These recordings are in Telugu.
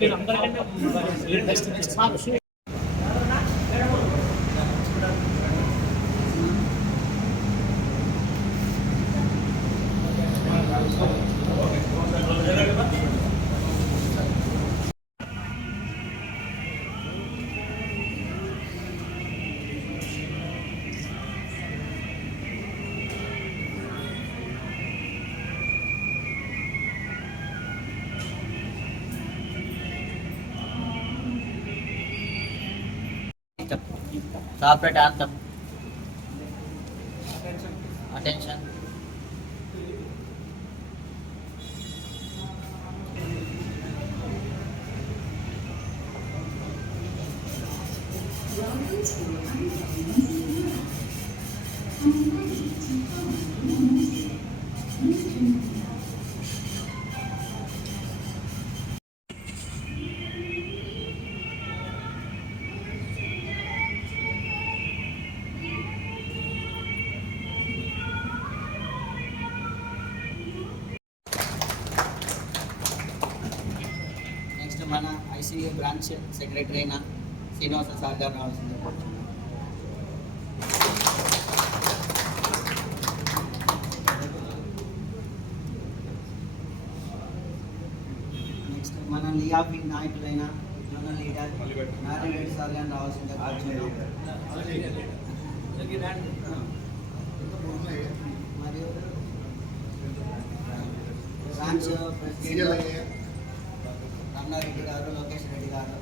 మీరు అందరికంటే కార్పొరేట్ ఆర్థం అటెన్షన్ మన ఐసీయూ బ్రాంచ్ సెక్రటరీ అయిన శ్రీనివాస సార్ గారు రావాల్సింది. నెక్స్ట్ మన లియాపి నాయకులైన zonal leader Narayana Reddy sir గారు రావాల్సిందే. మరియు బ్రాంచ్ ప్రెసిడెంట్ రమణారెడ్డి గారు లోకేష్ రెడ్డి గారు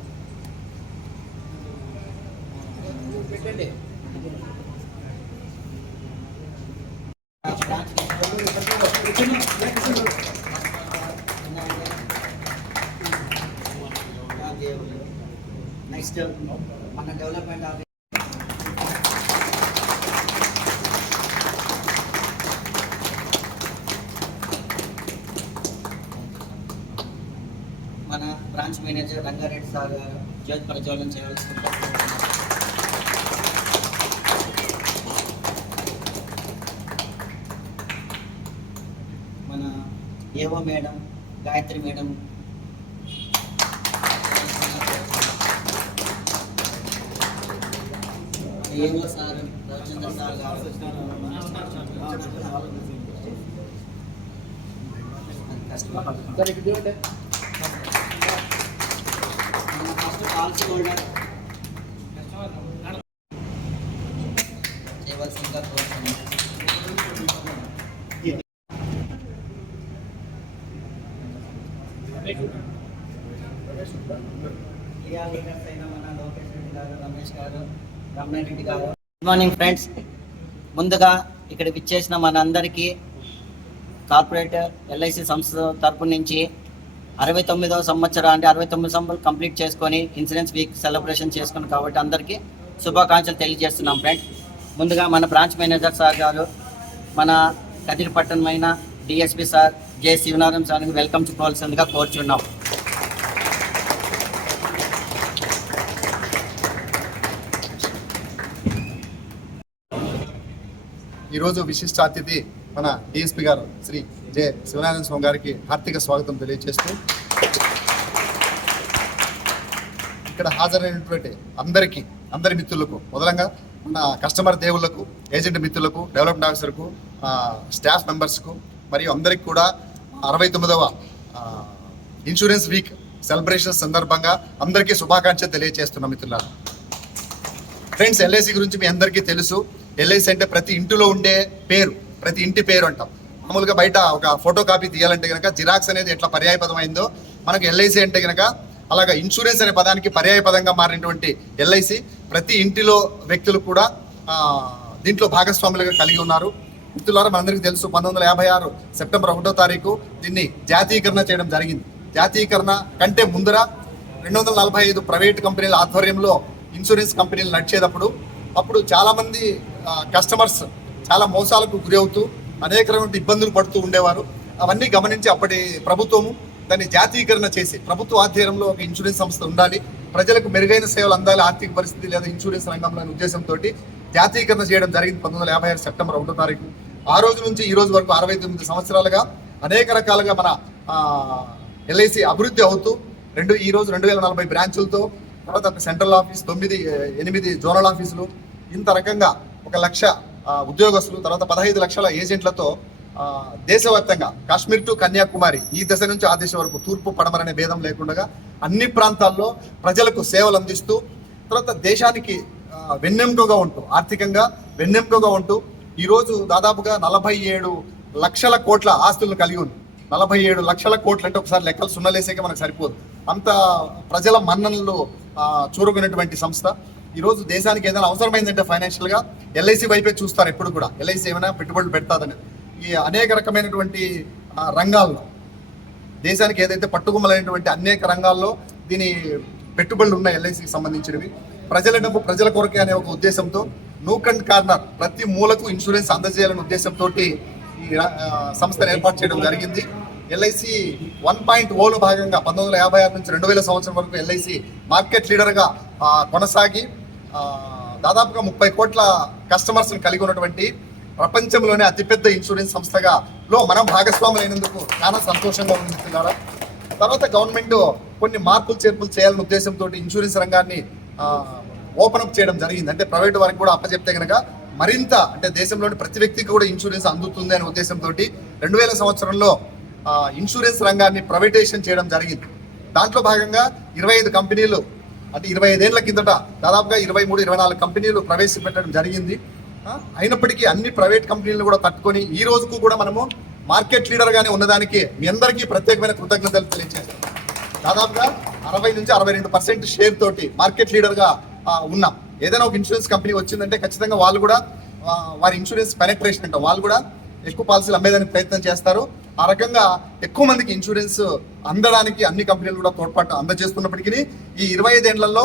పెట్టండి నెక్స్ట్ మన డెవలప్మెంట్ ఆఫీస్ మన బ్రాంచ్ మేనేజర్ రంగారెడ్డి సార్ గారు జ్యోతి ప్రజ్వలన చేయాల్సింది మన ఏవో మేడం గాయత్రి మేడం మన ఏవో సార్ రవిచంద్ర సార్ గారు కష్టపడుతున్నారు మన first policy holder morning friends ముందుగా ఇక్కడ విచ్చేసిన మనందరికీ కార్పొరేట్ ఎల్ఐసి సంస్థ తరపు నుంచి అరవై తొమ్మిదవ సంవత్సరం అంటే అరవై తొమ్మిది సంవత్సరాలు కంప్లీట్ చేసుకొని ఇన్సూరెన్స్ వీక్ సెలబ్రేషన్ చేసుకుని కాబట్టి అందరికీ శుభాకాంక్షలు తెలియజేస్తున్నాం ఫ్రెండ్ ముందుగా మన బ్రాంచ్ మేనేజర్ సార్ గారు మన కదిరి పట్టణమైన డిఎస్పి సార్ జే శివనారాయణ సార్ని వెల్కమ్ చెప్పవలసిందిగా కోరుచున్నాం. ఈరోజు విశిష్ట అతిథి మన డిఎస్పి గారు శ్రీ జె. శివనారాయణ స్వామి గారికి హార్దిక స్వాగతం తెలియజేస్తూ ఇక్కడ హాజరైనటువంటి అందరికీ అందరి మిత్రులకు మొదలంగా మన కస్టమర్ దేవుళ్ళకు ఏజెంట్ మిత్రులకు డెవలప్మెంట్ ఆఫీసర్కు స్టాఫ్ మెంబర్స్కు మరియు అందరికి కూడా అరవై తొమ్మిదవ ఇన్సూరెన్స్ వీక్ సెలబ్రేషన్ సందర్భంగా అందరికీ శుభాకాంక్షలు తెలియజేస్తున్నాం మిత్రులారా. ఫ్రెండ్స్ ఎల్ఐసి గురించి మీ అందరికీ తెలుసు. ఎల్ఐసి అంటే ప్రతి ఇంటిలో ఉండే పేరు ప్రతి ఇంటి పేరు అంటాం. మామూలుగా బయట ఒక ఫోటో కాపీ తీయాలంటే కనుక జిరాక్స్ అనేది ఎట్లా పర్యాయ పదం అయిందో మనకు ఎల్ఐసి అంటే కనుక అలాగా ఇన్సూరెన్స్ అనే పదానికి పర్యాయ పదంగా మారినటువంటి ఎల్ఐసి ప్రతి ఇంటిలో వ్యక్తులు కూడా దీంట్లో భాగస్వాములుగా కలిగి ఉన్నారు. మిత్రులారా మనందరికీ తెలుసు పంతొమ్మిది వందల యాభై ఆరు సెప్టెంబర్ ఒకటో తారీఖు దీన్ని జాతీయకరణ చేయడం జరిగింది. జాతీయకరణ కంటే ముందర రెండు వందల నలభై ఐదు ప్రైవేట్ కంపెనీల ఆధ్వర్యంలో ఇన్సూరెన్స్ కంపెనీలు నడిచేటప్పుడు అప్పుడు చాలామంది కస్టమర్స్ చాలా మోసాలకు గురి అవుతూ అనేక రకమైన ఇబ్బందులు పడుతూ ఉండేవారు. అవన్నీ గమనించి అప్పటి ప్రభుత్వము దాన్ని జాతీయకరణ చేసి ప్రభుత్వ ఆధ్వర్యంలో ఒక ఇన్సూరెన్స్ సంస్థ ఉండాలి. ప్రజలకు మెరుగైన సేవలు అందాలి ఆర్థిక పరిస్థితి లేదా ఇన్సూరెన్స్ రంగంలో ఉద్దేశంతో జాతీయకరణ చేయడం జరిగింది పంతొమ్మిది వందల యాభై ఆరు సెప్టెంబర్ ఒకటో తారీఖు. ఆ రోజు నుంచి ఈ రోజు వరకు అరవై తొమ్మిది సంవత్సరాలుగా అనేక రకాలుగా మన ఎల్ఐసి అభివృద్ధి అవుతూ రెండు ఈ రోజు రెండు వేల నలభై బ్రాంచులతో తర్వాత సెంట్రల్ ఆఫీస్ తొమ్మిది ఎనిమిది జోనల్ ఆఫీసులు ఇంత రకంగా ఒక లక్ష ఉద్యోగస్తులు తర్వాత పదహైదు లక్షల ఏజెంట్లతో దేశవ్యాప్తంగా కాశ్మీర్ టు కన్యాకుమారి ఈ దశ నుంచి ఆ దశ వరకు తూర్పు పడమరనే భేదం లేకుండా అన్ని ప్రాంతాల్లో ప్రజలకు సేవలు అందిస్తూ తర్వాత దేశానికి వెన్నెముకగా ఉంటూ ఆర్థికంగా వెన్నెముకగా ఉంటూ ఈరోజు దాదాపుగా నలభై ఏడు లక్షల కోట్ల ఆస్తులను కలిగి ఉంది. నలభై ఏడు లక్షల కోట్లు అంటే ఒకసారి లెక్కలు సున్నలేసాక మనకు సరిపోదు. అంత ప్రజల మన్ననలు చూరుకున్నటువంటి సంస్థ. ఈరోజు దేశానికి ఏదైనా అవసరమైందంటే ఫైనాన్షియల్గా ఎల్ఐసి వైపే చూస్తారు ఎప్పుడు కూడా. ఎల్ఐసి ఏమైనా పెట్టుబడులు పెడతాదని. ఈ అనేక రకమైనటువంటి రంగాల్లో దేశానికి ఏదైతే పట్టుకుమలైనటువంటి అనేక రంగాల్లో దీని పెట్టుబడులు ఉన్నాయి ఎల్ఐసికి సంబంధించినవి. ప్రజల డబ్బు ప్రజల కొరకే అనే ఒక ఉద్దేశంతో నూక్ అండ్ కార్నర్ ప్రతి మూలకు ఇన్సూరెన్స్ అందజేయాలనే ఉద్దేశంతో ఈ సంస్థను ఏర్పాటు చేయడం జరిగింది. ఎల్ఐసి వన్ పాయింట్ ఓలో భాగంగా పంతొమ్మిది వందల యాభై ఆరు నుంచి రెండు వేల సంవత్సరం వరకు ఎల్ఐసి మార్కెట్ లీడర్గా కొనసాగి దాదాపుగా ముప్పై కోట్ల కస్టమర్స్ని కలిగి ఉన్నటువంటి ప్రపంచంలోనే అతిపెద్ద ఇన్సూరెన్స్ సంస్థగా లో మనం భాగస్వాములైనందుకు చాలా సంతోషంగా ఉంది మిత్రులారా. తర్వాత గవర్నమెంట్ కొన్ని మార్పులు చేర్పులు చేయాలనే ఉద్దేశంతో ఇన్సూరెన్స్ రంగాన్ని ఓపెన్ అప్ చేయడం జరిగింది. అంటే ప్రైవేట్ వారికి కూడా అప్పచెప్తే కనుక మరింత అంటే దేశంలోని ప్రతి వ్యక్తికి కూడా ఇన్సూరెన్స్ అందుతుంది అనే ఉద్దేశంతో రెండు వేల సంవత్సరంలో ఇన్సూరెన్స్ రంగాన్ని ప్రైవేటైజేషన్ చేయడం జరిగింది. దాంట్లో భాగంగా ఇరవై ఐదు కంపెనీలు అంటే ఇరవై ఐదేళ్ళ కిందట దాదాపుగా ఇరవై మూడు ఇరవై నాలుగు కంపెనీలు ప్రవేశపెట్టడం జరిగింది. అయినప్పటికీ అన్ని ప్రైవేట్ కంపెనీలను కూడా తట్టుకొని ఈ రోజుకు కూడా మనము మార్కెట్ లీడర్గానే ఉన్నదానికి మీ అందరికీ ప్రత్యేకమైన కృతజ్ఞతలు తెలియజేస్తాం దాదాపుగా అరవై నుంచి అరవై రెండు పర్సెంట్ షేర్ తోటి మార్కెట్ లీడర్గా ఉన్నాం. ఏదైనా ఒక ఇన్సూరెన్స్ కంపెనీ వచ్చిందంటే ఖచ్చితంగా వాళ్ళు కూడా వారి ఇన్సూరెన్స్ పెనట్రేషన్ అంటాం. వాళ్ళు కూడా ఎక్కువ పాలసీలు అమ్మేదానికి ప్రయత్నం చేస్తారు. ఆ రకంగా ఎక్కువ మందికి ఇన్సూరెన్స్ అందడానికి అన్ని కంపెనీలు కూడా తోడ్పాటు అందజేస్తున్నప్పటికీ ఈ ఇరవై ఐదేళ్ళలో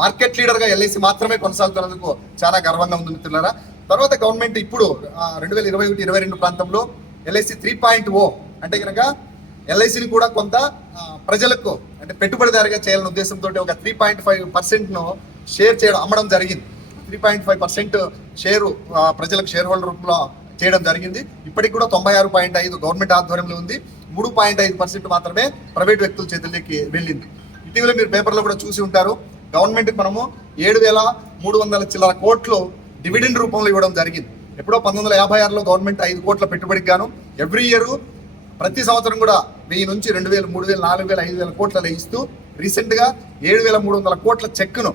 మార్కెట్ లీడర్గా ఎల్ఐసి మాత్రమే కొనసాగుతున్నందుకు చాలా గర్వంగా ఉంది మిత్రులారా. తర్వాత గవర్నమెంట్ ఇప్పుడు రెండు వేల ఇరవై ఒకటి ఇరవై రెండు ప్రాంతంలో ఎల్ఐసి త్రీ పాయింట్ ఓ అంటే కనుక ఎల్ఐసిని కూడా కొంత ప్రజలకు అంటే పెట్టుబడిదారుగా చేయాలనే ఉద్దేశంతో ఒక త్రీ పాయింట్ ఫైవ్ పర్సెంట్ను షేర్ చేయడం అమ్మడం జరిగింది. Three point five percent share ప్రజలకు షేర్ హోల్డర్ రూపంలో చేయడం జరిగింది. ఇప్పటికి కూడా తొంభై ఆరు పాయింట్ ఐదు గవర్నమెంట్ ఆధ్వర్యంలో ఉంది. మూడు పాయింట్ ఐదు పర్సెంట్ మాత్రమే ప్రైవేట్ వ్యక్తుల చేతుల్లోకి వెళ్ళింది. ఇటీవల మీరు పేపర్లో కూడా చూసి ఉంటారు గవర్నమెంట్ మనము ఏడు వేల మూడు వందల చిల్లర కోట్లు డివిడెండ్ రూపంలో ఇవ్వడం జరిగింది. ఎప్పుడో పంతొమ్మిది వందల యాభై ఆరులో గవర్నమెంట్ ఐదు కోట్ల పెట్టుబడికి గాను ఎవ్రీ ఇయర్ ప్రతి సంవత్సరం కూడా వెయ్యి నుంచి రెండు వేలు మూడు వేలు నాలుగు వేల ఐదు వేల కోట్ల ఇస్తూ రీసెంట్గా ఏడు వేల మూడు వందల కోట్ల చెక్కును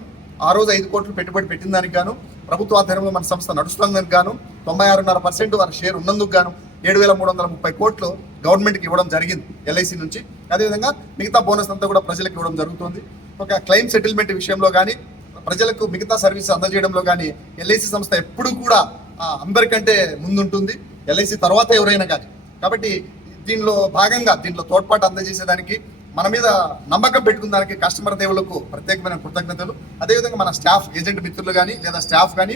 ఆ రోజు ఐదు కోట్లు పెట్టుబడి పెట్టిన దానికి గాను ప్రభుత్వ ఆధ్వర్యంలో మన సంస్థ నడుస్తుందని గాను తొంభై ఆరున్నర పర్సెంట్ వారి షేర్ ఉన్నందుకు గాను ఏడు వేల మూడు వందల ముప్పై కోట్లు గవర్నమెంట్కి ఇవ్వడం జరిగింది ఎల్ఐసి నుంచి. అదేవిధంగా మిగతా బోనస్ అంతా కూడా ప్రజలకు ఇవ్వడం జరుగుతుంది. ఒక క్లెయిమ్ సెటిల్మెంట్ విషయంలో కానీ ప్రజలకు మిగతా సర్వీస్ అందజేయడంలో కానీ ఎల్ఐసి సంస్థ ఎప్పుడు కూడా అందరికంటే ముందుంటుంది. ఎల్ఐసి తర్వాత ఎవరైనా కానీ కాబట్టి దీనిలో భాగంగా దీంట్లో తోడ్పాటు అందజేసేదానికి మన మీద నమ్మకం పెట్టుకున్న దానికి కస్టమర్ దేవులకు ప్రత్యేకమైన కృతజ్ఞతలు. అదేవిధంగా మన స్టాఫ్ ఏజెంట్ మిత్రులు కానీ లేదా స్టాఫ్ కానీ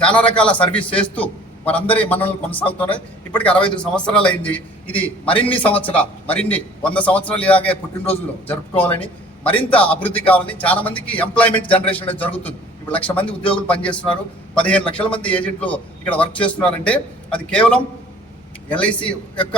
చాలా రకాల సర్వీస్ చేస్తూ వారందరి మనల్ని కొనసాగుతున్నాయి. ఇప్పటికి అరవై ఐదు సంవత్సరాలు అయింది. ఇది మరిన్ని సంవత్సరాలు మరిన్ని వంద సంవత్సరాలు ఇలాగే పుట్టినరోజులు జరుపుకోవాలని మరింత అభివృద్ధి కావాలని చాలా మందికి ఎంప్లాయ్మెంట్ జనరేషన్ అనేది జరుగుతుంది. ఇప్పుడు లక్ష మంది ఉద్యోగులు పనిచేస్తున్నారు. పదిహేను లక్షల మంది ఏజెంట్లు ఇక్కడ వర్క్ చేస్తున్నారంటే అది కేవలం ఎల్ఐసి యొక్క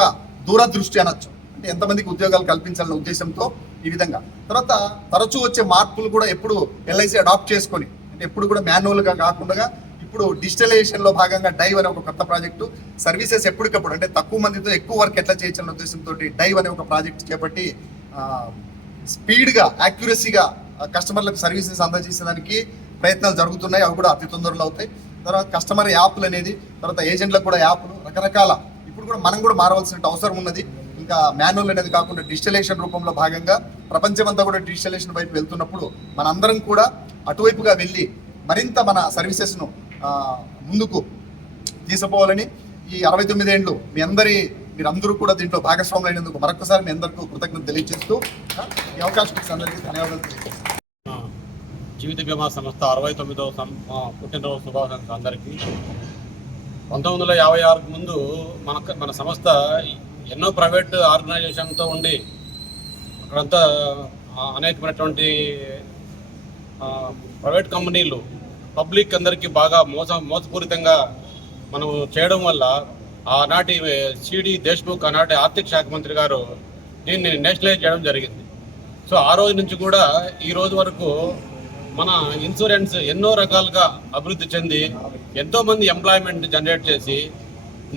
దూరదృష్టి అనొచ్చు. అంటే ఎంతమందికి ఉద్యోగాలు కల్పించాలనే ఉద్దేశంతో ఈ విధంగా. తర్వాత తరచూ వచ్చే మార్పులు కూడా ఎప్పుడు ఎల్ఐసి అడాప్ట్ చేసుకొని అంటే ఎప్పుడు కూడా మాన్యువల్గా కాకుండా ఇప్పుడు డిజిటలైజేషన్లో భాగంగా డైవ్ అనే ఒక కొత్త ప్రాజెక్టు సర్వీసెస్ ఎప్పటికప్పుడు అంటే తక్కువ మందితో ఎక్కువ వర్క్ ఎట్లా చేయాలనే ఉద్దేశంతో డైవ్ అనే ఒక ప్రాజెక్ట్ చేపట్టి స్పీడ్గా యాక్యురసీగా కస్టమర్లకు సర్వీసెస్ అందజేసేదానికి ప్రయత్నాలు జరుగుతున్నాయి. అవి కూడా అతి తొందరలో అవుతాయి. తర్వాత కస్టమర్ యాప్లు అనేది తర్వాత ఏజెంట్లకు కూడా యాప్లు రకరకాల ఇప్పుడు కూడా మనం కూడా మారవలసిన అవసరం ఉన్నది. ఇంకా మాన్యువల్ అనేది కాకుండా డిజిటలైజేషన్ రూపంలో భాగంగా ప్రపంచమంతా కూడా డిజిటలైజేషన్ వైపు వెళ్తున్నప్పుడు మనందరం కూడా అటువైపుగా వెళ్ళి మరింత మన సర్వీసెస్ను ముందుకు తీసుకుపోవాలని ఈ అరవై తొమ్మిది ఏండ్లు మీ అందరి మీరందరూ కూడా దీంట్లో భాగస్వాములు అయినందుకు మరొకసారి మీ అందరికీ కృతజ్ఞత తెలియజేస్తూ ఈ అవకాశం అందరికీ ధన్యవాదాలు తెలియజేస్తాను జీవిత బీమా సంస్థ అరవై తొమ్మిదవ సం- పుట్టినరోజు శుభాకాంక్షలు అందరికీ. పంతొమ్మిది వందల యాభై ఆరుకు ముందు మన మన సంస్థ ఎన్నో ప్రైవేట్ ఆర్గనైజేషన్తో ఉండి అక్కడంతా అనేకమైనటువంటి ప్రైవేట్ కంపెనీలు పబ్లిక్ అందరికీ బాగా మోస మోసపూరితంగా మనం చేయడం వల్ల ఆనాటి సిడి దేశ్ముఖ్ ఆనాటి ఆర్థిక శాఖ మంత్రి గారు దీన్ని నేషనలైజ్ చేయడం జరిగింది. సో ఆ రోజు నుంచి కూడా ఈ రోజు వరకు మన ఇన్సూరెన్స్ ఎన్నో రకాలుగా అభివృద్ధి చెంది ఎంతోమంది ఎంప్లాయ్మెంట్ జనరేట్ చేసి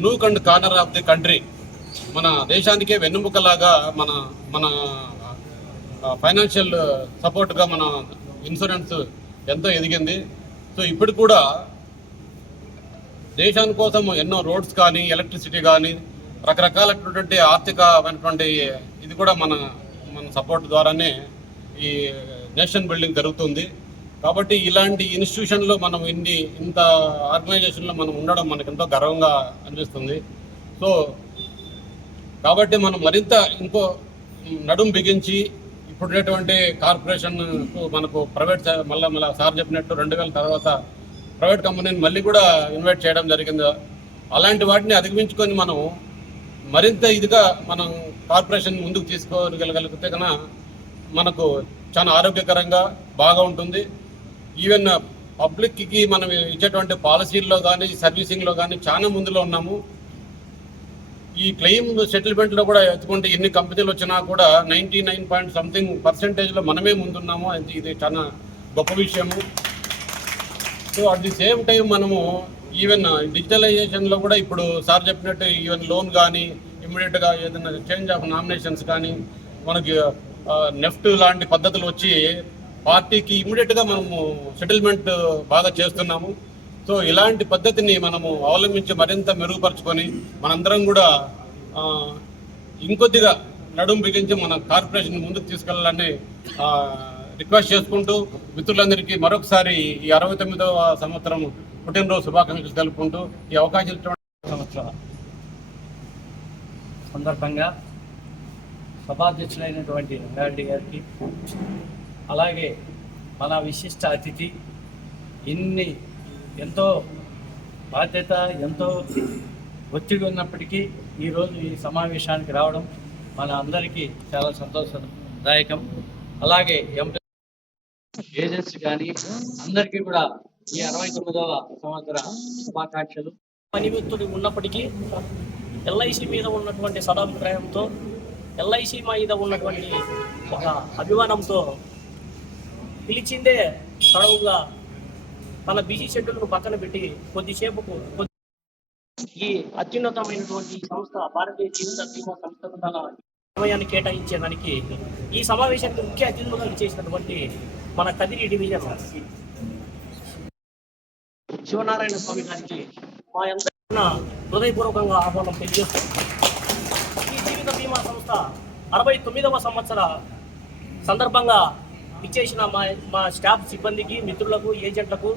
nook and corner of the country మన దేశానికే వెన్నుముకలాగా మన మన ఫైనాన్షియల్ సపోర్ట్గా మన ఇన్సూరెన్స్ ఎంతో ఎదిగింది. సో ఇప్పుడు కూడా దేశాని కోసం ఎన్నో రోడ్స్ కానీ ఎలక్ట్రిసిటీ కానీ రకరకాలైనటువంటి ఆర్థికమైనటువంటి ఇది కూడా మన మన సపోర్ట్ ద్వారానే ఈ నేషన్ బిల్డింగ్ జరుగుతుంది. కాబట్టి ఇలాంటి ఇన్స్టిట్యూషన్లో మనం ఇన్ని ఇంత ఆర్గనైజేషన్లో మనం ఉండడం మనకు ఎంతో గర్వంగా అనిపిస్తుంది. సో కాబట్టి మనం మరింత ఇంకో నడుం బిగించి ఇప్పుడున్నటువంటి కార్పొరేషన్ మనకు ప్రైవేట్ మళ్ళీ మళ్ళీ సార్ చెప్పినట్టు రెండు వేల తర్వాత ప్రైవేట్ కంపెనీని మళ్ళీ కూడా ఇన్వైట్ చేయడం జరిగింది. అలాంటి వాటిని అధిగమించుకొని మనం మరింత ఇదిగా మనం కార్పొరేషన్ ముందుకు తీసుకోగలగలిగితే కన్నా మనకు చాలా ఆరోగ్యకరంగా బాగా ఉంటుంది. ఈవెన్ పబ్లిక్కి మనం ఇచ్చేటువంటి పాలసీల్లో కానీ సర్వీసింగ్లో కానీ చాలా ముందులో ఉన్నాము. ఈ క్లెయిమ్ సెటిల్మెంట్లో కూడా ఎత్తుకుంటే ఎన్ని కంపెనీలు వచ్చినా కూడా నైంటీ నైన్ పాయింట్ సంథింగ్ పర్సెంటేజ్లో మనమే ముందున్నాము. అది ఇది చాలా గొప్ప విషయము. So at the same time మనము ఈవెన్ డిజిటలైజేషన్లో కూడా ఇప్పుడు సార్ చెప్పినట్టు ఈవెన్ లోన్ కానీ ఇమ్మీడియట్గా ఏదైనా చేంజ్ ఆఫ్ నామినేషన్స్ కానీ మనకి నెఫ్ట్ లాంటి పద్ధతులు వచ్చి పార్టీకి ఇమ్మీడియట్గా మనము సెటిల్మెంట్ బాగా చేస్తున్నాము. సో ఇలాంటి పద్ధతిని మనము అవలంబించి మరింత మెరుగుపరుచుకొని మనందరం కూడా ఇంకొద్దిగా నడుం బిగించి మన కార్పొరేషన్ ముందుకు తీసుకెళ్ళాలని రిక్వెస్ట్ చేసుకుంటూ మిత్రులందరికీ మరొకసారి ఈ అరవై తొమ్మిదవ సంవత్సరం పుట్టినరోజు శుభాకాంక్షలు తెలుపుకుంటూ ఈ అవకాశం ఇచ్చినటువంటి సంవత్సరం సందర్భంగా సభాధ్యక్షులైనటువంటి రంగారెడ్డి గారికి అలాగే మన విశిష్ట అతిథి ఇన్ని ఎంతో బాధ్యత ఎంతో ఒత్తిడి ఉన్నప్పటికీ ఈరోజు ఈ సమావేశానికి రావడం మన అందరికీ చాలా సంతోషదాయకం. అలాగే ఎంప్లాయ్ ఏజెన్సీ కానీ అందరికీ కూడా ఈ అరవై తొమ్మిదవ సంవత్సర శుభాకాంక్షలు. పనిమిత్తుడు ఉన్నప్పటికీ ఎల్ఐసి మీద ఉన్నటువంటి సదాభిప్రాయంతో ఎల్ఐసి మీద ఉన్నటువంటి ఒక అభిమానంతో పిలిచిందే సడవుగా తన బిజీ షెడ్యూల్ను పక్కన పెట్టి కొద్దిసేపు ఈ అత్యున్నతమైనటువంటి సంస్థ భారతీయ జీవిత బీమా సంస్థకు తన సమయాన్ని కేటాయించేదానికి ఈ సమావేశానికి ముఖ్య అతిథులుగా చేసినటువంటి మన కదిరి డివిజన్ శివనారాయణ స్వామి గారికి మా అందరిన హృదయపూర్వకంగా ఆహ్వానం తెలియజేస్తాం ఈ జీవిత బీమా సంస్థ అరవై తొమ్మిదవ సంవత్సర సందర్భంగా ఇచ్చేసిన మా మా స్టాఫ్ సిబ్బందికి మిత్రులకు ఏజెంట్లకు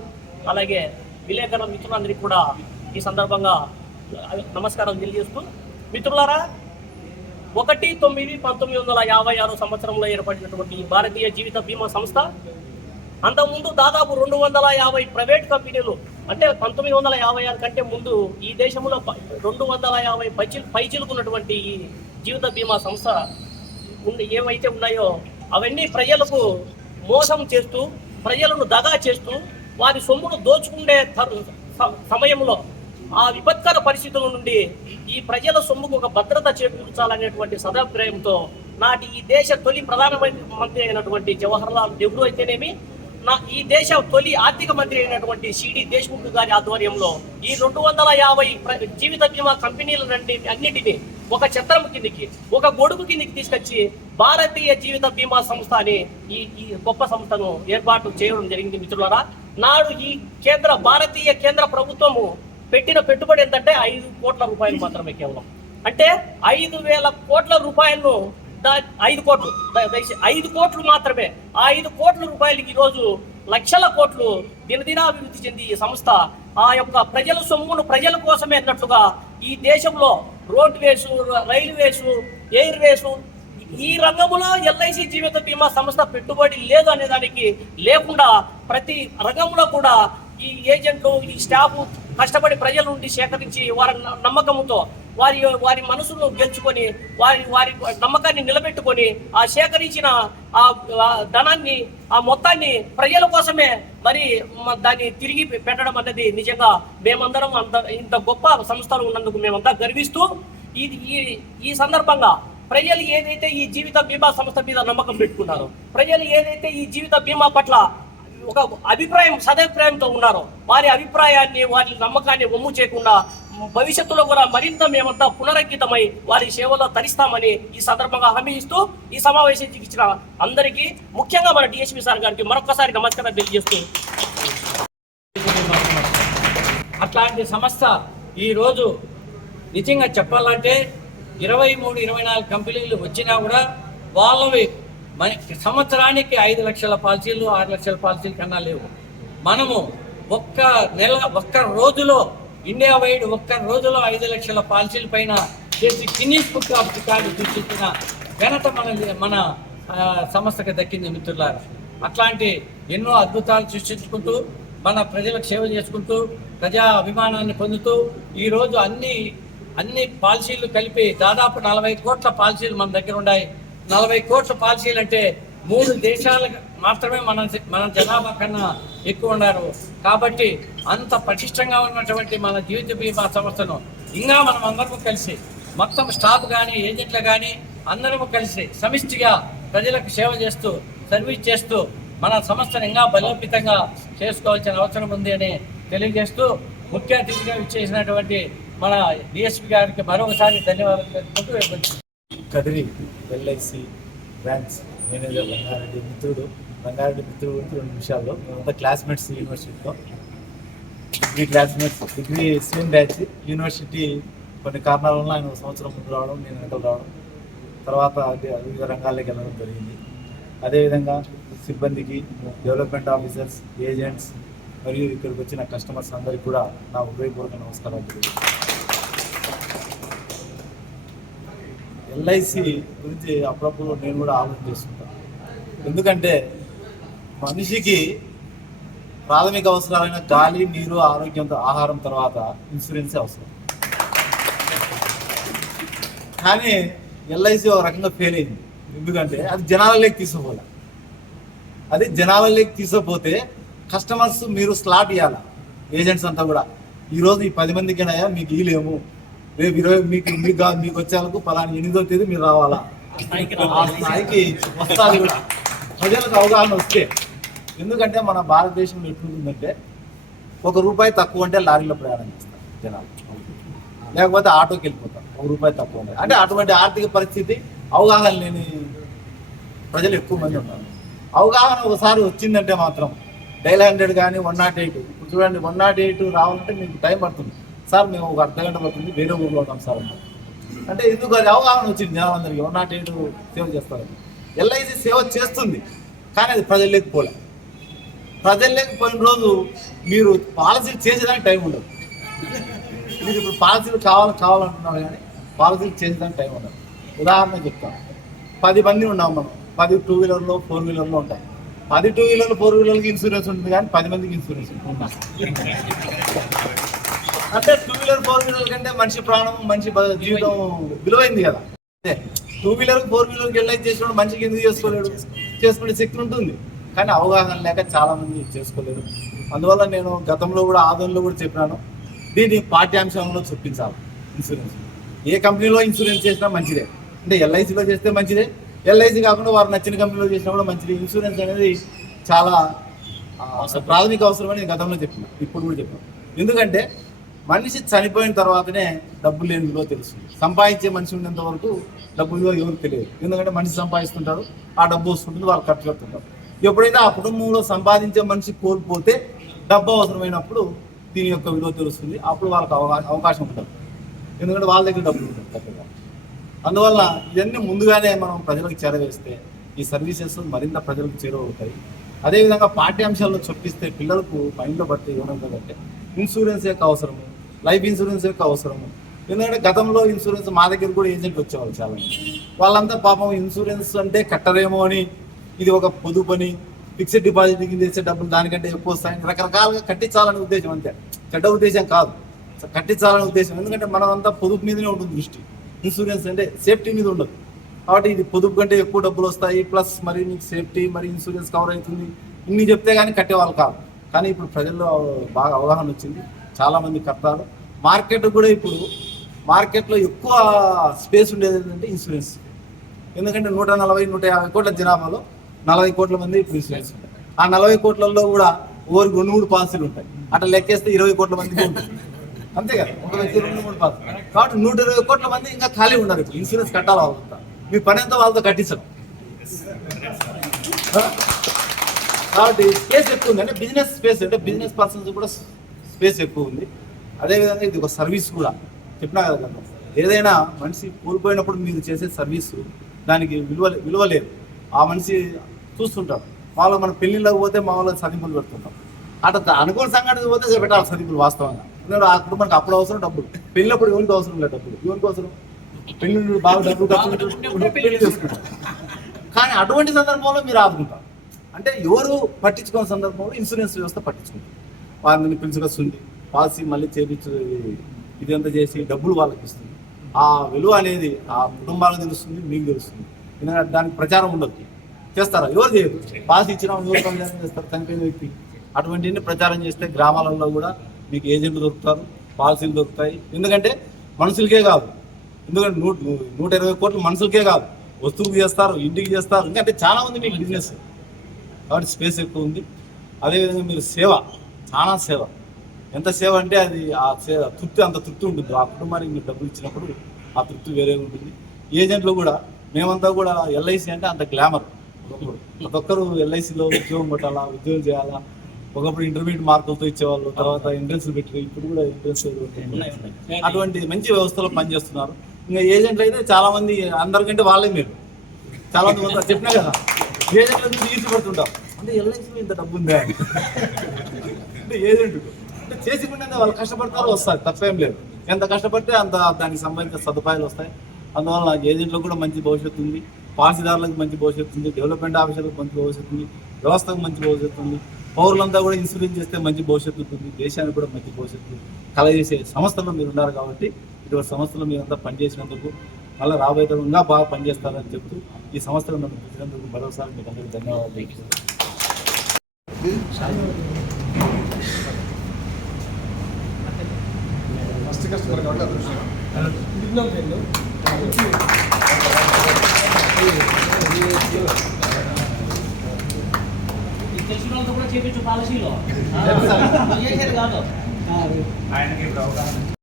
అలాగే విలేకరుల మిత్రులందరికీ కూడా ఈ సందర్భంగా నమస్కారం తెలియజేస్తూ మిత్రులారా ఒకటి తొమ్మిది పంతొమ్మిది వందల యాభై ఆరు సంవత్సరంలో ఏర్పడినటువంటి భారతీయ జీవిత బీమా సంస్థ అంతకుముందు దాదాపు రెండు వందల యాభై ప్రైవేట్ కంపెనీలు అంటే పంతొమ్మిది వందల యాభై ఆరు కంటే ముందు ఈ దేశంలో రెండు వందల యాభై పైచిల్ పైచిలుకున్నటువంటి ఈ జీవిత బీమా సంస్థ ఉన్న ఏవైతే ఉన్నాయో అవన్నీ ప్రజలకు మోసం చేస్తూ ప్రజలను దగా చేస్తూ వారి సొమ్మును దోచుకునే స- సమయంలో ఆ విపత్కర పరిస్థితుల నుండి ఈ ప్రజల సొమ్ముకు ఒక భద్రత చేకూర్చాలనేటువంటి సదాభిప్రాయంతో నాటి ఈ దేశ తొలి ప్రధానమంత్రి అయినటువంటి జవహర్లాల్ నెహ్రూ అయితేనేమి నా ఈ దేశ తొలి ఆర్థిక మంత్రి అయినటువంటి సిడి దేశ్ముఖ్ గారి ఆధ్వర్యంలో ఈ రెండు వందల యాభై ప్ర- జీవిత బీమా కంపెనీల నుండి అన్నిటిని ఒక చట్రం కిందికి ఒక గొడుగు కిందికి తీసుకొచ్చి భారతీయ జీవిత బీమా సంస్థ అని ఈ ఈ గొప్ప సంస్థను ఏర్పాటు చేయడం జరిగింది మిత్రులారా. నాడు ఈ కేంద్ర భారతీయ కేంద్ర ప్రభుత్వము పెట్టిన పెట్టుబడి ఎంతంటే ఐదు కోట్ల రూపాయలు మాత్రమే కేవలం. అంటే ఐదు వేల కోట్ల రూపాయలను ఐదు కోట్లు ఐదు కోట్లు మాత్రమే. ఆ ఐదు కోట్ల రూపాయలకి ఈరోజు లక్షల కోట్లు దినదినాభివృద్ధి చెంది ఈ సంస్థ ఆ యొక్క ప్రజల సొమ్మును ప్రజల కోసమే అన్నట్లుగా ఈ దేశంలో రోడ్ వేసు రైల్వేసు ఎయిర్వేసు ఈ రంగంలో ఎల్ఐసి జీవిత బీమా సంస్థ పెట్టుబడి లేదు అనే దానికి లేకుండా ప్రతి రంగంలో కూడా ఈ ఏజెంట్లు ఈ స్టాఫ్ కష్టపడి ప్రజల నుండి సేకరించి వారి నమ్మకంతో వారి వారి మనసును గెలుచుకొని వారి వారి నమ్మకాన్ని నిలబెట్టుకొని ఆ సేకరించిన ఆ ధనాన్ని ఆ మొత్తాన్ని ప్రజల కోసమే మరి దాన్ని తిరిగి పెట్టడం అనేది నిజంగా మేమందరం అంత ఇంత గొప్ప సంస్థలు ఉన్నందుకు మేమంతా గర్విస్తూ ఇది ఈ ఈ సందర్భంగా ప్రజలు ఏదైతే ఈ జీవిత బీమా సంస్థ మీద నమ్మకం పెట్టుకున్నారో ప్రజలు ఏదైతే ఈ జీవిత బీమా పట్ల ఒక అభిప్రాయం సదభిప్రాయంతో ఉన్నారో వారి అభిప్రాయాన్ని వారి నమ్మకాన్ని ఒమ్ము చేయకుండా భవిష్యత్తులో కూడా మరింత మేమంతా పునరంకితమై వారి సేవలో తరిస్తామని ఈ సందర్భంగా హామీ ఇస్తూ ఈ సమావేశానికి ఇచ్చిన అందరికీ ముఖ్యంగా మన డిఎస్పీ సార్ గారికి మరొకసారి నమస్కారం తెలియజేస్తూ అట్లాంటి సంస్థ ఈరోజు నిజంగా చెప్పాలంటే ఇరవై మూడు ఇరవై నాలుగు కంపెనీలు వచ్చినా కూడా వాళ్ళవి మన సంవత్సరానికి ఐదు లక్షల పాలసీలు ఆరు లక్షల పాలసీలు కన్నా లేవు. మనము ఒక్క నెల ఒక్క రోజులో ఇండియా వైడ్ ఒక్క రోజులో ఐదు లక్షల పాలసీల పైన చేసి గిన్నీస్ బుక్ ఆఫ్ రికార్డు సృష్టించిన ఘనత మన మన సంస్థకు దక్కింది మిత్రులారా. అట్లాంటి ఎన్నో అద్భుతాలు సృష్టించుకుంటూ మన ప్రజలకు సేవ చేసుకుంటూ ప్రజా అభిమానాన్ని పొందుతూ ఈరోజు అన్ని అన్ని పాలసీలు కలిపి దాదాపు నలభై కోట్ల పాలసీలు మన దగ్గర ఉన్నాయి నలభై కోట్ల పాలసీలు అంటే మూడు దేశాలు మాత్రమే మన మన జనాభా కన్నా ఎక్కువ ఉన్నారు. కాబట్టి అంత పటిష్టంగా ఉన్నటువంటి మన జీవిత బీమా సంస్థను ఇంకా మనం అందరం కలిసి మొత్తం స్టాఫ్ కానీ ఏజెంట్లు కానీ అందరము కలిసి సమిష్టిగా ప్రజలకు సేవ చేస్తూ సర్వీస్ చేస్తూ మన సంస్థను ఇంకా బలోపేతంగా చేసుకోవాల్సిన అవసరం ఉంది అని తెలియజేస్తూ ముఖ్య అతిథిగా విచ్చేసినటువంటి మన డిఎస్పీ గారికి మరొకసారి ధన్యవాదాలు తెలుపుకుంటూ Kadiri LIC branch manager Rangareddy మిత్రుడు. రంగారెడ్డి మిత్రుడు గురించి రెండు నిమిషాల్లో. మేమంతా క్లాస్మేట్స్ యూనివర్సిటీలో. Degree classmates degree same batch university కొన్ని కారణాల వల్ల ఆయన ఒక సంవత్సరం ముందు రావడం నేను వెనకలు రావడం. తర్వాత వివిధ రంగాల్లోకి వెళ్ళడం జరిగింది. అదేవిధంగా సిబ్బందికి డెవలప్మెంట్ ఆఫీసర్స్ ఏజెంట్స్ మరియు ఇక్కడికి వచ్చిన కస్టమర్స్ అందరికీ కూడా నా హృదయపూర్వక నమస్కారాలు ఎల్ఐసి గురించి అప్పుడప్పుడు నేను కూడా ఆలోచన చేస్తుంటాను. ఎందుకంటే మనిషికి ప్రాథమిక అవసరాలైన గాలి నీరు ఆరోగ్యంతో ఆహారం తర్వాత ఇన్సూరెన్స్ అవసరం. కానీ ఎల్ఐసి ఒక రకంగా ఫెయిల్ అయింది. ఎందుకంటే అది జనాలలోకి తీసుకోవాలి. అది జనాలలోకి తీసుకపోతే కస్టమర్స్ మీరు స్లాట్ ఇవ్వాలి ఏజెంట్స్ అంతా కూడా. ఈరోజు ఈ పది మందికి మీకు ఇలేము రేపు ఇరవై మీకు మీకు మీకు వచ్చేందుకు పలానా ఎనిమిదో తేదీ మీరు రావాలా? ఆ స్థాయికి వస్తారు కూడా. ప్రజలకు అవగాహన వస్తే. ఎందుకంటే మన భారతదేశంలో ఎట్లుంటుందంటే ఒక రూపాయి తక్కువ అంటే లారీలో ప్రయాణం చేస్తారు జనాలు. లేకపోతే ఆటోకి వెళ్ళిపోతారు. ఒక రూపాయి తక్కువ ఉంటే. అంటే అటువంటి ఆర్థిక పరిస్థితి అవగాహన లేని ప్రజలు ఎక్కువ మంది ఉన్నారు. అవగాహన ఒకసారి వచ్చిందంటే మాత్రం డైల్ హండ్రెడ్ కానీ వన్ నాట్ ఎయిట్. ఇప్పుడు చూడండి వన్ నాట్ ఎయిట్ రావాలంటే మీకు టైం పడుతుంది. సార్ మేము ఒక అర్ధ గంట పడుతుంది వేరే ఊర్లో ఉన్నాం సార్ అంటే ఎందుకు అది అవగాహన వచ్చింది జనాలందరికీ? వన్ నాట్ ఎయిట్ సేవ చేస్తారు. ఎల్ఐసి సేవ చేస్తుంది కానీ అది ప్రజల్లోకి పోలే ప్రజల్లోకి పోయిన రోజు మీరు పాలసీలు చేసేదానికి టైం ఉండదు. మీరు ఇప్పుడు పాలసీలు కావాలి కావాలంటున్నారు కానీ పాలసీలు చేసేదానికి టైం ఉండదు. ఉదాహరణ చెప్తాను. పది మంది ఉన్నాం మనం. పది టూ వీలర్లో ఫోర్ వీలర్లో ఉంటాయి పది టూ వీలర్లు ఫోర్ వీలర్కి ఇన్సూరెన్స్ ఉంటుంది కానీ పది మందికి ఇన్సూరెన్స్ ఉంటుంది. అంటే టూ వీలర్ ఫోర్ వీలర్ కంటే మనిషి ప్రాణం మనిషి జీవితం విలువైంది కదా. అదే టూ వీలర్ ఫోర్ వీలర్కి వెళ్ళి చేసినప్పుడు మనిషికి ఎందుకు చేసుకోలేడు? చేసుకునే శక్తి ఉంటుంది. కానీ అవగాహన లేక చాలా మంది చేసుకోలేరు. అందువల్ల నేను గతంలో కూడా ఆదంలో కూడా చెప్పినాను. దీన్ని పాఠ్యాంశంలో చూపించాలి. ఇన్సూరెన్స్ ఏ కంపెనీలో ఇన్సూరెన్స్ చేసినా మంచిదే. అంటే ఎల్ఐసిలో చేస్తే మంచిదే. ఎల్ఐసి కాకుండా వారు నచ్చిన కంపెనీలో చేసినా కూడా మంచిది. ఇన్సూరెన్స్ అనేది చాలా ప్రాథమిక అవసరం అని నేను గతంలో చెప్పిన. ఇప్పుడు కూడా చెప్పిన. ఎందుకంటే మనిషి చనిపోయిన తర్వాతనే డబ్బు లేని విలువ తెలుస్తుంది. సంపాదించే మనిషి ఉన్నంత వరకు డబ్బు విలువ ఎవరికి తెలియదు. ఎందుకంటే మనిషి సంపాదిస్తుంటారు ఆ డబ్బు వస్తుంటుంది వాళ్ళు ఖర్చు పెడుతుంటారు. ఎప్పుడైతే ఆ కుటుంబంలో సంపాదించే మనిషి కోల్పోతే డబ్బు అవసరమైనప్పుడు దీని యొక్క విలువ తెలుస్తుంది. అప్పుడు వాళ్ళకి అవకాశం ఉంటుంది. ఎందుకంటే వాళ్ళ దగ్గర డబ్బులు ఉంటుంది చక్కగా అందువల్ల ఇవన్నీ ముందుగానే మనం ప్రజలకు చేరవేస్తే ఈ సర్వీసెస్ మరింత ప్రజలకు చేరువవుతాయి. అదేవిధంగా పాఠ్యాంశాల్లో చొప్పిస్తే పిల్లలకు మైండ్లో పడితే ఏమవుతుందంటే ఇన్సూరెన్స్ యొక్క అవసరము లైఫ్ ఇన్సూరెన్స్ యొక్క అవసరము. ఎందుకంటే గతంలో ఇన్సూరెన్స్ మా దగ్గర కూడా ఏజెంట్ వచ్చేవాళ్ళు చాలా వాళ్ళంతా పాపం ఇన్సూరెన్స్ అంటే కట్టరేమో అని ఇది ఒక పొదుపు ఫిక్స్డ్ డిపాజిట్ కింద చేసే డబ్బులు దానికంటే ఎక్కువ వస్తాయని రకరకాలుగా కట్టించాలనే ఉద్దేశం అంతే. చెడ్డ ఉద్దేశం కాదు. కట్టించాలనే ఉద్దేశం. ఎందుకంటే మనం అంతా పొదుపు మీదనే ఉంటుంది దృష్టి. ఇన్సూరెన్స్ అంటే సేఫ్టీ మీద ఉండదు. కాబట్టి ఇది పొదుపు కంటే ఎక్కువ డబ్బులు వస్తాయి ప్లస్ మరి మీకు సేఫ్టీ మరి ఇన్సూరెన్స్ కవర్ అవుతుంది. ఇన్ని చెప్తే కానీ కట్టేవాళ్ళు కాదు. కానీ ఇప్పుడు ప్రజల్లో బాగా అవగాహన వచ్చింది. చాలామంది కడతారు మార్కెట్ కూడా ఇప్పుడు మార్కెట్లో ఎక్కువ స్పేస్ ఉండేది ఏంటంటే ఇన్సూరెన్స్. ఎందుకంటే నూట నలభై నూట యాభై కోట్ల జనాభాలో నలభై కోట్ల మంది ఇప్పుడు ఇన్సూరెన్స్ ఉంటాయి. ఆ నలభై కోట్లలో కూడా ఓరికి రెండు మూడు పాలసీలు ఉంటాయి. అట్లా లెక్కేస్తే ఇరవై కోట్ల మంది ఉంటుంది అంతే కదా? ఒక వ్యక్తి రెండు మూడు పాలసీ కాబట్టి నూట ఇరవై కోట్ల మంది ఇంకా ఖాళీ ఉన్నారు ఇప్పుడు. ఇన్సూరెన్స్ కట్టాలి వాళ్ళంతా. మీ పని అంతా వాళ్ళతో కట్టించడం కాబట్టి స్పేస్ ఎక్కువ ఉంది అంటే బిజినెస్ స్పేస్ అంటే బిజినెస్ పర్సన్స్ కూడా స్పేస్ ఎక్కువ ఉంది. అదేవిధంగా ఇది ఒక సర్వీస్ కూడా. చెప్పినా కదా కదా. ఏదైనా మనిషి కోల్పోయినప్పుడు మీరు చేసే సర్వీస్ దానికి విలువ విలువ లేదు. ఆ మనిషి చూస్తుంటారు మామూలుగా మనం పెళ్ళిళ్ళకి పోతే మామూలుగా సదింపులు పెడుతుంటాం. అట్లా అనుకూల సంఘటన పోతే పెట్టాలి సదింపులు వాస్తవంగా. ఎందుకంటే ఆ కుటుంబానికి అప్పుడు అవసరం డబ్బులు. పెళ్ళినప్పుడు ఎవరికి అవసరం లేదు డబ్బులు. ఎవరికి అవసరం? పెళ్ళి బాగా డబ్బులు ఖర్చు పెళ్ళి కానీ అటువంటి సందర్భంలో మీరు ఆదుకుంటారు. అంటే ఎవరు పట్టించుకున్న సందర్భంలో ఇన్సూరెన్స్ వ్యవస్థ పట్టించుకుంటుంది. వారిని పిలుచుకొస్తుంది పాలసీ మళ్ళీ చేపించు ఇదంతా చేసి డబ్బులు వాళ్ళకి ఇస్తుంది. ఆ విలువ అనేది ఆ కుటుంబాలకు తెలుస్తుంది మీకు తెలుస్తుంది. ఎందుకంటే దానికి ప్రచారం ఉండదు. చేస్తారా? ఎవరు చేయరు. పాలసీ ఇచ్చిన ఎవరు ప్రచారం చేస్తారు? చనిపోయిన వ్యక్తి. అటువంటివి ప్రచారం చేస్తే గ్రామాలలో కూడా మీకు ఏజెంట్లు దొరుకుతారు పాలసీలు దొరుకుతాయి. ఎందుకంటే మనుషులకే కాదు. ఎందుకంటే నూట నూట ఇరవై కోట్లు మనుషులకే కాదు. వస్తువుకి చేస్తారు ఇంటికి చేస్తారు. ఎందుకంటే చాలా మంది మీకు బిజినెస్ కాబట్టి స్పేస్ ఎక్కువ ఉంది. అదేవిధంగా మీరు సేవ చాలా సేవ. ఎంత సేవ అంటే అది ఆ సేవ తృప్తి అంత తృప్తి ఉంటుంది. ఆ కుటుంబానికి మీరు డబ్బులు ఇచ్చినప్పుడు ఆ తృప్తి వేరే ఉంటుంది. ఏజెంట్లు కూడా మేమంతా కూడా ఎల్ఐసి అంటే అంత గ్లామర్. ప్రతి ఒక్కరు ఎల్ఐసిలో ఉద్యోగం కొట్టాలా ఉద్యోగం చేయాలా? ఒకప్పుడు ఇంటర్మీడియట్ మార్కులతో ఇచ్చేవాళ్ళు తర్వాత ఎంట్రన్స్ పెట్టి ఇప్పుడు కూడా ఎంట్రన్స్ అటువంటి మంచి వ్యవస్థలో పనిచేస్తున్నారు. ఇంకా ఏజెంట్లు అయితే చాలా మంది అందరికంటే వాళ్ళే మీరు. చాలా మంది చెప్పినా కదా. ఏజెంట్ల నుంచి ఈర్చిపడుతుంటారు అంటే ఎల్ఐసిలో ఇంత డబ్బు ఉందా? అంటే ఏజెంట్. అంటే చేసి వాళ్ళు కష్టపడతారు వస్తారు. తప్పేం లేదు. ఎంత కష్టపడితే అంత దానికి సంబంధించిన సదుపాయాలు వస్తాయి. అందువల్ల ఏజెంట్లకు కూడా మంచి భవిష్యత్తు ఉంది. పాలసీదారులకు మంచి భవిష్యత్తు ఉంది. డెవలప్మెంట్ ఆఫీసర్లకు మంచి భవిష్యత్తు ఉంది. వ్యవస్థకు మంచి భవిష్యత్తు ఉంది. పౌరులంతా కూడా ఇన్సూరెన్స్ చేస్తే మంచి భవిష్యత్తు ఉంటుంది. దేశానికి కూడా మంచి భవిష్యత్తు కలగజేసే సంస్థలో మీరు ఉన్నారు కాబట్టి ఇటువంటి సంస్థలు మీరంతా పనిచేసినందుకు మళ్ళీ రాబోయే ఇంకా బాగా పనిచేస్తారని చెప్తూ ఈ సంస్థలో నన్ను పిలిచినందుకు మరోసారి మీకు అందరికీ ధన్యవాదాలు. ఫస్ట్ కస్టమర్ కాబట్టి అదృష్టం ఇది తెలిసిన వాళ్ళతో కూడా చేపించు పాలసీలో కాదు కొద్దిగా నంచుకుంటా. ఓకే